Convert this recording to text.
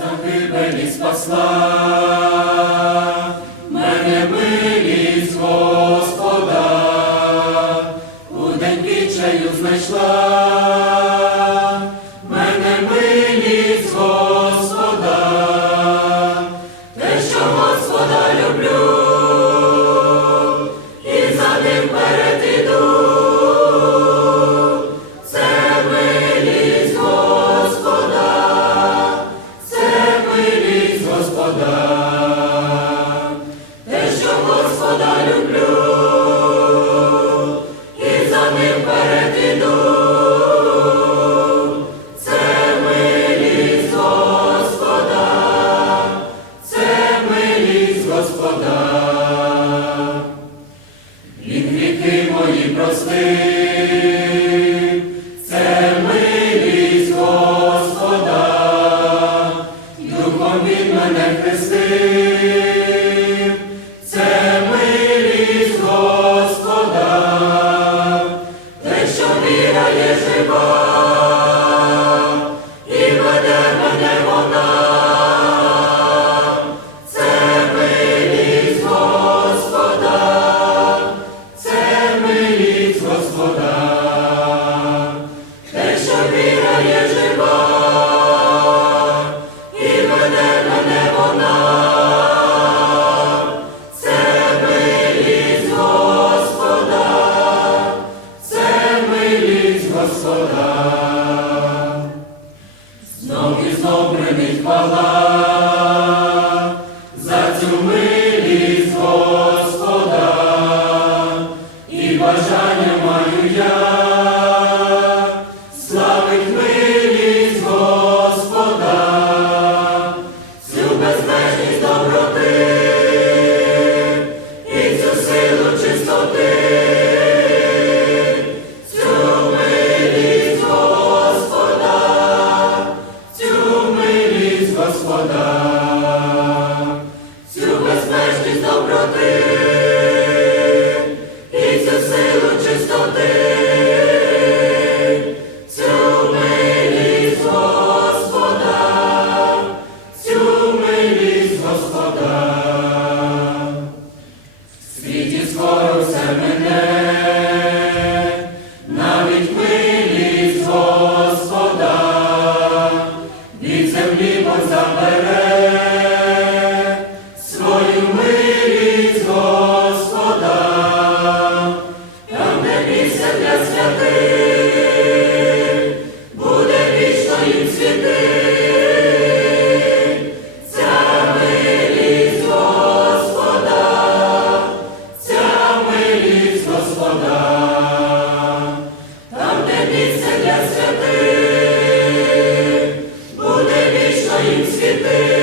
загибелі спасла, Labor. доброти Святих, буде вічно їм світи.